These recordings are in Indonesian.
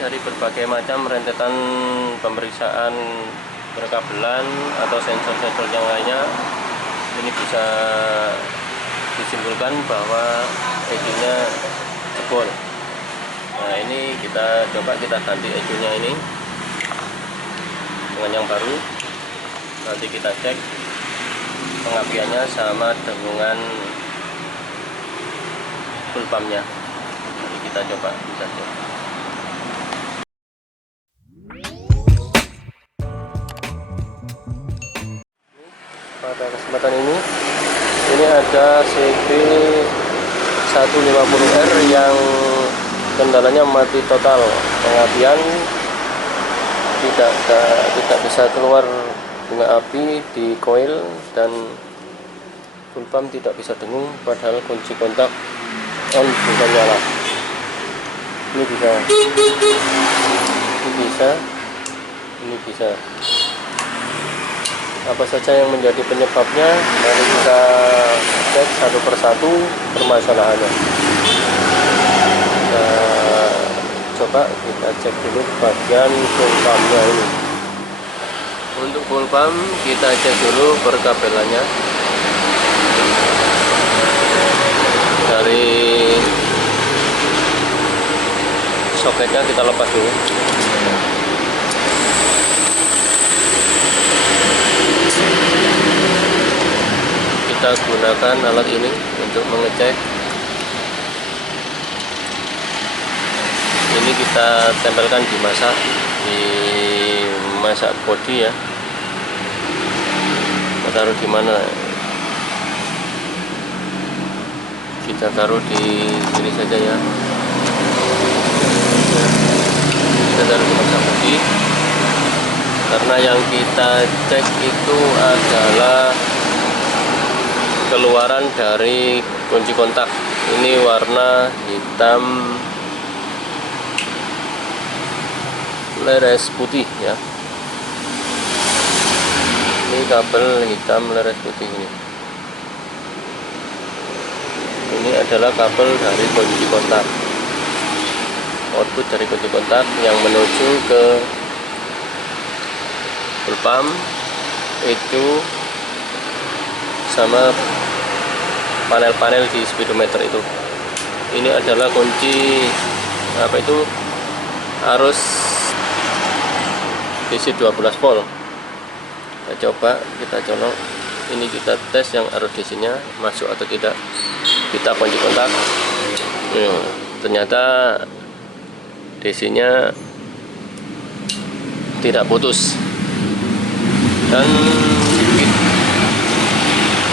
dari berbagai macam rentetan pemeriksaan perkabelan atau sensor-sensor yang lainnya, ini bisa disimpulkan bahwa ECU-nya jebol. Nah, ini kita coba ganti ECU-nya ini dengan yang baru. Nanti kita cek pengapiannya sama dengan full pumpnya. Nanti kita coba bisa cek. Pada kesempatan ini ada CB 150R yang kendalanya mati total, pengapian tidak bisa keluar bunga api di koil, dan full pump tidak bisa dengung padahal kunci kontak on bisa nyala. Ini bisa. Apa saja yang menjadi penyebabnya, mari kita cek satu persatu permasalahannya. Nah, coba kita cek dulu bagian full pumpnya ini. Untuk full pump kita cek dulu perkabelannya. Dari soketnya kita lepas dulu. Kita gunakan alat ini untuk mengecek. Ini kita tempelkan di masa bodi ya. Kita taruh di mana? Kita taruh di sini saja ya. Kita taruh di masa bodi. Karena yang kita cek itu adalah keluaran dari kunci kontak. Ini warna hitam leres putih ya. Ini kabel hitam leres putih ini. Ini adalah kabel dari kunci kontak, output dari kunci kontak yang menuju ke full pump itu sama panel-panel di speedometer itu. Ini adalah kunci arus DC 12 volt. Kita coba, kita colok. Ini kita tes yang arus DC nya masuk atau tidak. Kita kunci kontak. Ternyata DC nya tidak putus. Dan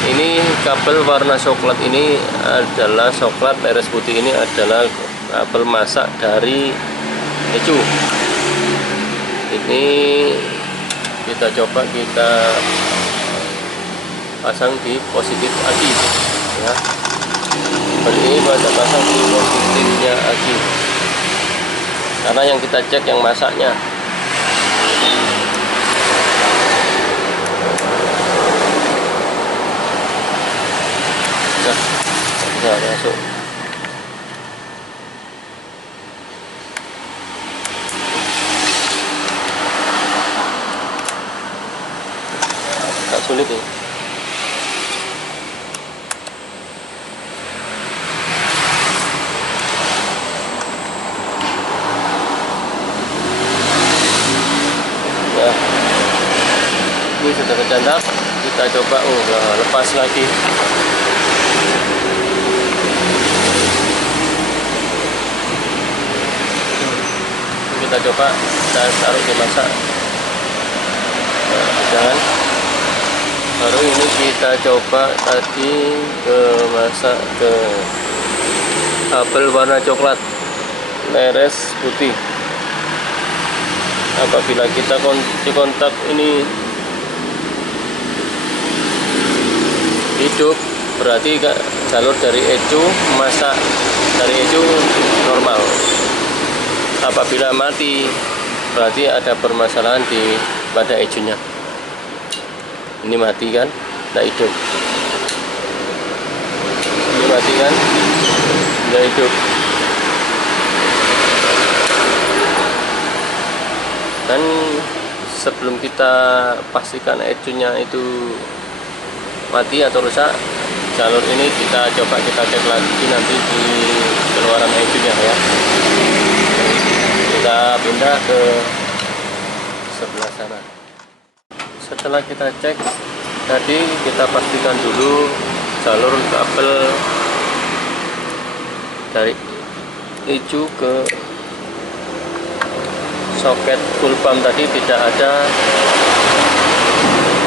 ini kabel warna coklat ini adalah coklat leres putih, ini adalah kabel masak dari ECU. Ini kita coba kita pasang di positif aki ya. Ini kita pasang di positifnya aki, karena yang kita cek yang masaknya. Bisa masuk. Agak sulit ya. Ya, ini sudah kecandak. Kita coba lepas lagi. Kita coba kita taruh di masa. Jangan. Baru ini kita coba tadi ke masa ke kabel warna coklat leres putih. Apabila kita kunci kontak ini hidup, berarti jalur dari ECU masa dari ECU normal. Apabila mati, berarti ada permasalahan pada ECU-nya. Ini mati kan, tidak hidup. Ini mati kan, tidak hidup. Dan sebelum kita pastikan ecunya itu mati atau rusak, jalur ini kita coba kita cek lagi nanti di keluaran ecunya ya. Kita pindah ke sebelah sana. Setelah kita cek tadi, kita pastikan dulu jalur kabel dari ecu ke soket full pump tadi tidak ada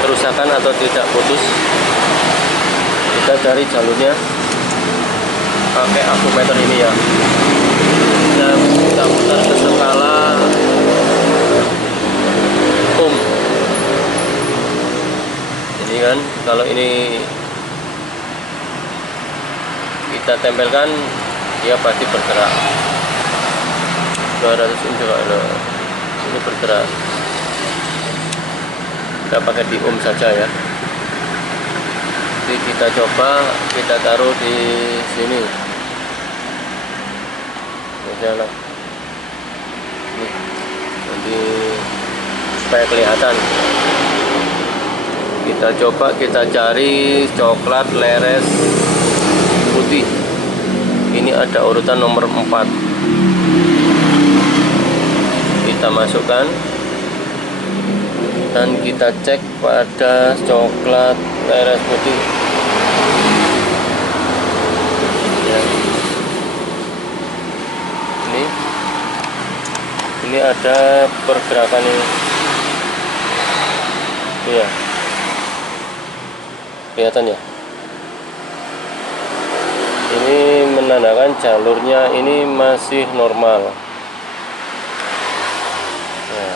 kerusakan atau tidak putus. Kita cari jalurnya pakai akumeter ini ya. Kita putar ke skala ohm. Ini kan kalau ini kita tempelkan, dia pasti bergerak. 200 ohm juga ada. Ini bergerak. Kita pakai di ohm saja ya. Jadi kita coba kita taruh di sini. Misalnya nih, nanti supaya kelihatan. Kita coba kita cari coklat, leres, putih. Ini ada urutan nomor 4. Kita masukkan dan kita cek pada coklat, leres, putih ya. Ini ada pergerakan ini ya, kelihatan ya. Ini menandakan jalurnya ini masih normal. Nah,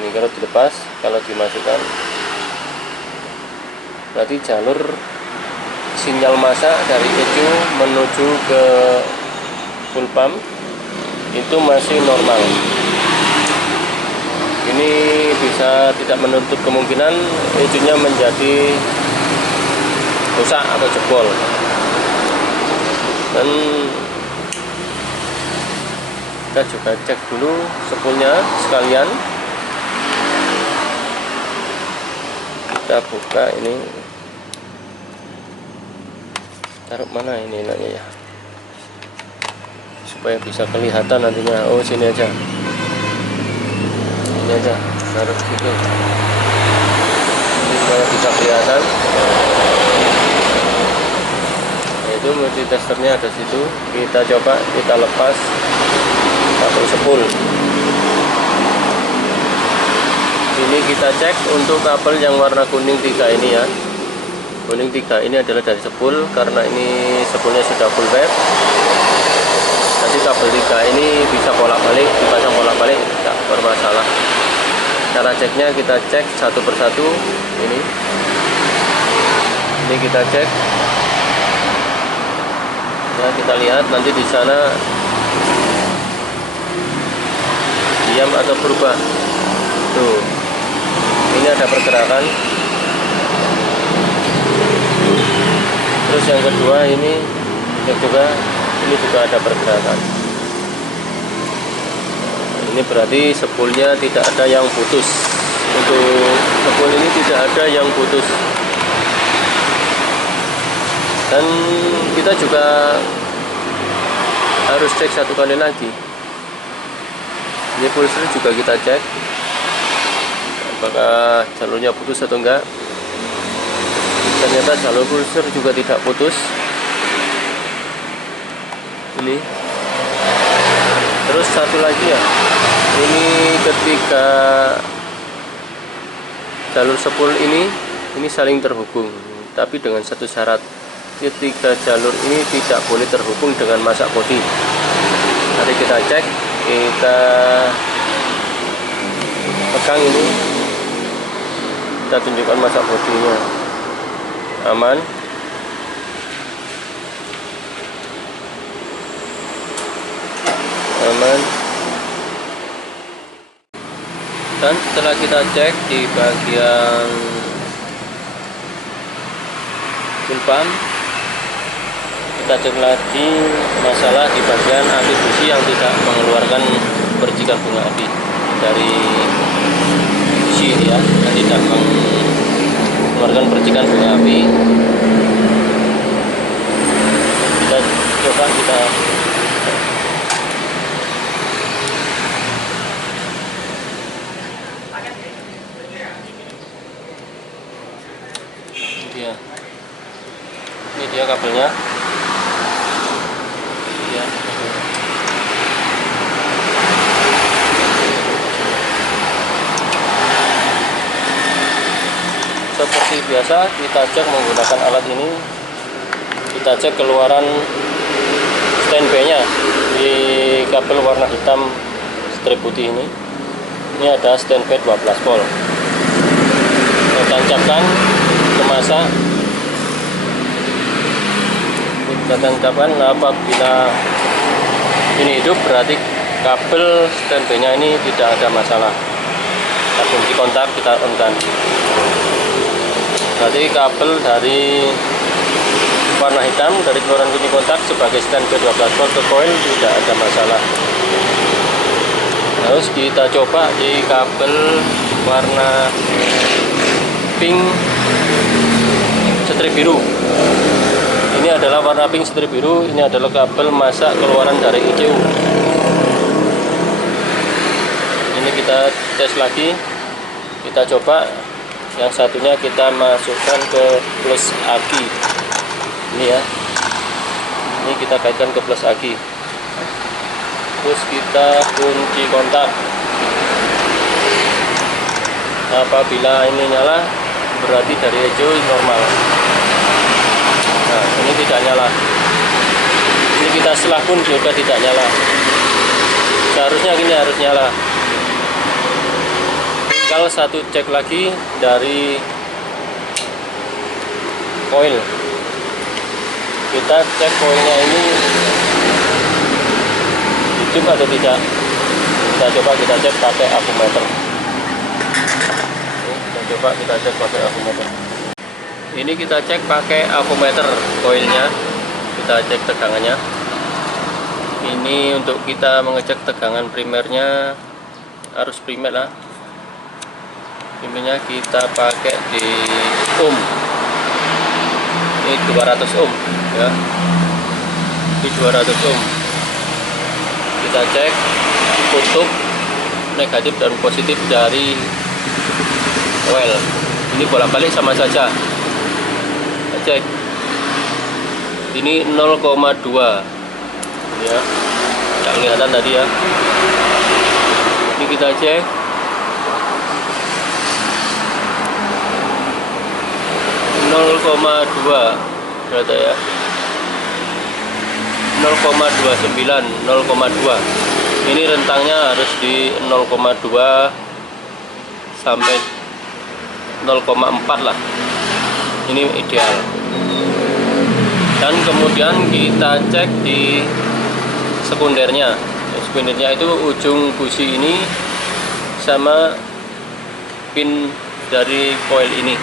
ini kalau dilepas, kalau dimasukkan, berarti jalur sinyal massa dari ecu menuju ke full pump itu masih normal. Ini bisa tidak menutup kemungkinan ecunya menjadi rusak atau jebol. Dan kita juga cek dulu spoolnya sekalian. Kita buka ini, taruh mana ini enaknya ya, supaya bisa kelihatan nantinya. Oh, sini aja, ini aja, taruh situ. Ini supaya bisa kelihatan. Nah, itu multitesternya ada situ. Kita coba kita lepas satu spool. Ini kita cek untuk kabel yang warna kuning 3 ini ya. Kuning 3 ini adalah dari spool, karena ini spoolnya sudah full web. Nanti kabel 3 ini bisa bolak-balik, dipasang bolak-balik, tidak bermasalah. Cara ceknya kita cek satu persatu. Ini kita cek. Ya, kita lihat nanti di sana diam atau berubah. Tuh, ini ada pergerakan. Terus yang kedua ini juga ada pergerakan. Ini berarti spoolnya tidak ada yang putus. Untuk spool ini tidak ada yang putus. Dan kita juga harus cek satu kali lagi. Ini pulser juga kita cek apakah jalurnya putus atau enggak. Ternyata jalur pulser juga tidak putus. Ini terus satu lagi ya, ini ketika jalur spool ini saling terhubung, tapi dengan satu syarat, ketika jalur ini tidak boleh terhubung dengan masak bodi. Nanti kita cek, kita pegang ini, kita tunjukkan masak bodinya aman. Dan setelah kita cek di bagian full pump, kita cek lagi masalah di bagian aki busi yang tidak mengeluarkan percikan bunga api dari busi ini ya, yang tidak mengeluarkan percikan bunga api. Kita coba kita ini dia kabelnya ya. Seperti biasa kita cek menggunakan alat ini, kita cek keluaran standby nya di kabel warna hitam strip putih ini. Ini ada standby 12 volt, kita tancapkan ke masa. Kita tancapkan, apabila ini hidup berarti kabel standby nya ini tidak ada masalah. Kita kunci kontak, kita on kan, berarti kabel dari warna hitam dari keluaran kunci kontak sebagai standby 12 volt ke coil tidak ada masalah. Terus kita coba di kabel warna pink strip biru. Ini adalah warna pink strip biru, ini adalah kabel masa keluaran dari ECU. Ini kita tes lagi, kita coba yang satunya kita masukkan ke plus aki. Ini ya, ini kita kaitkan ke plus aki. Terus kita kunci kontak. Apabila ini nyala berarti dari ECU normal. Nah, ini tidak nyala. Ini kita selah pun juga tidak nyala. Seharusnya gini harus nyala. Tinggal satu cek lagi dari coil. Kita cek coilnya ini hidup atau tidak. Kita coba kita cek pakai apometer. Kita coba kita cek pakai apometer. Ini kita cek pakai avometer coilnya, kita cek tegangannya. Ini untuk kita mengecek tegangan primernya, arus primer lah. Primernya kita pakai di ohm. Ini 200 ohm ya. Ini 200 ohm. Kita cek kutub negatif dan positif dari coil. Ini bolak-balik sama saja. Cek ini 0,2 ya, nggak kelihatan tadi ya. Ini kita cek 0,2 berarti ya, 0,29 0,2. Ini rentangnya harus di 0,2 sampai 0,4 lah. Ini ideal. Dan kemudian kita cek di sekundernya. Sekundernya itu ujung busi ini sama pin dari coil ini.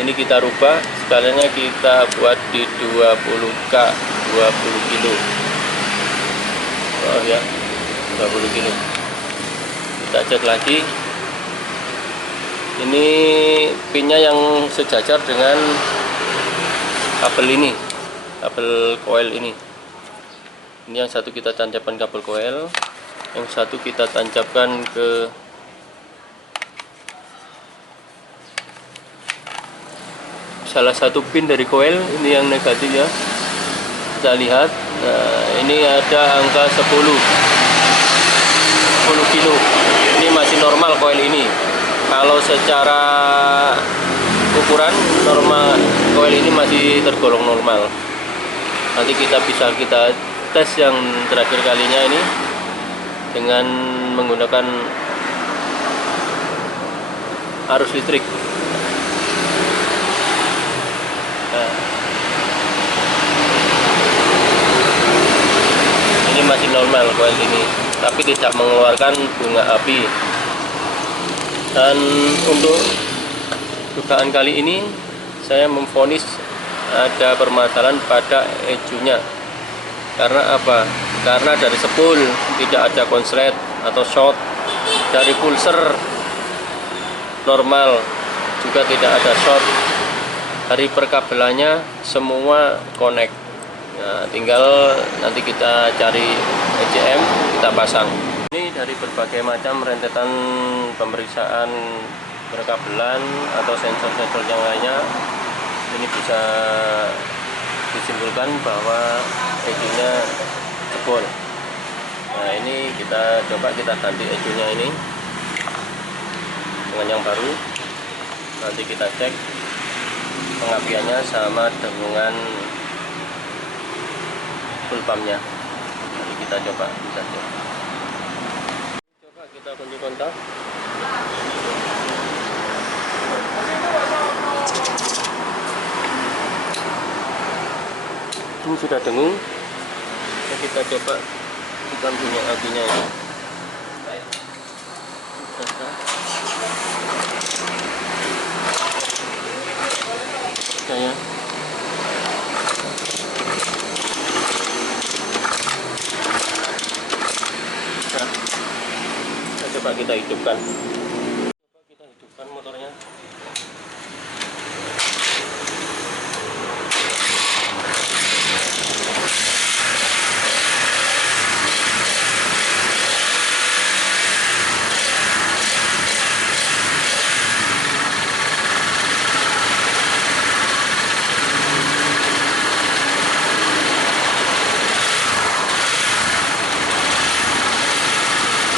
Ini kita rubah, skaalanya kita buat di 20K, 20 kilo. Oh ya, 20 kilo. Kita cek lagi. Ini pinnya yang sejajar dengan kabel ini, kabel coil ini. Ini yang satu kita tancapkan kabel coil, yang satu kita tancapkan ke salah satu pin dari coil. Ini yang negatif ya, kita lihat. Nah, ini ada angka 10 kilo. Ini masih normal coil ini. Kalau secara ukuran normal coil ini masih tergolong normal. Nanti kita bisa tes yang terakhir kalinya ini dengan menggunakan arus listrik. Nah, ini masih normal coil ini, tapi tidak mengeluarkan bunga api. Dan untuk dugaan kali ini saya memvonis ada permasalahan pada ejunya. Karena apa? Karena dari spool tidak ada konslet atau short, dari pulser normal juga tidak ada short, dari perkabelannya semua connect. Nah, tinggal nanti kita cari ECM, kita pasang. Ini dari berbagai macam rentetan pemeriksaan perkabelan atau sensor-sensor yang lainnya, ini bisa disimpulkan bahwa ejunya jebol. Nah, ini kita coba kita ganti ejunya ini dengan yang baru. Nanti kita cek pengapiannya sama dengungan full pumpnya. Nanti kita coba kita cek. Coba kita kunci kontak. Ini sudah dengung. Nah, kita coba kita punya apinya ini. Saya coba kita hidupkan. Coba kita hidupkan motornya.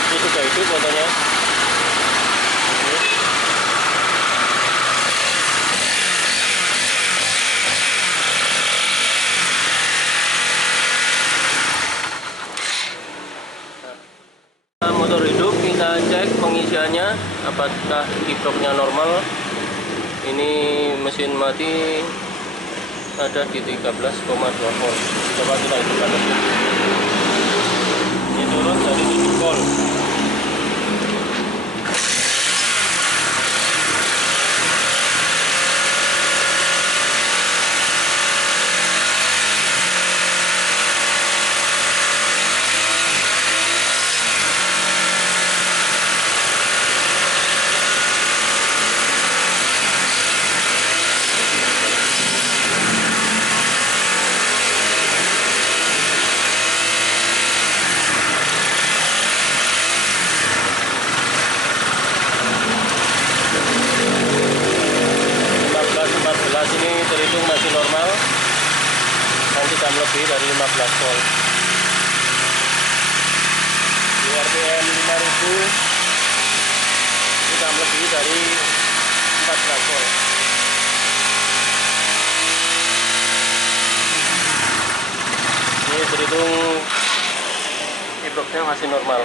Ini sudah hidup motornya. Motor hidup, kita cek pengisiannya apakah kickstopnya normal. Ini mesin mati ada di 13,2 volt. Coba kita hidupkan lagi. Ini turun dari 7 volt. Ini terhitung masih normal, nanti jam lebih dari 15 volt. Di RPM 5000 ini jam lebih dari 14 volt. Ini terhitung kickstopnya masih normal.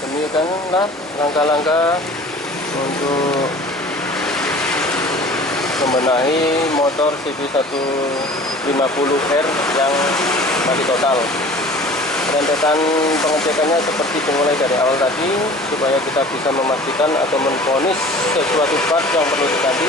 Demikianlah langkah-langkah untuk membenahi motor CV150R yang mati total. Rentetan pengecekannya seperti dimulai dari awal tadi, supaya kita bisa memastikan atau menvonis sesuatu part yang perlu diganti.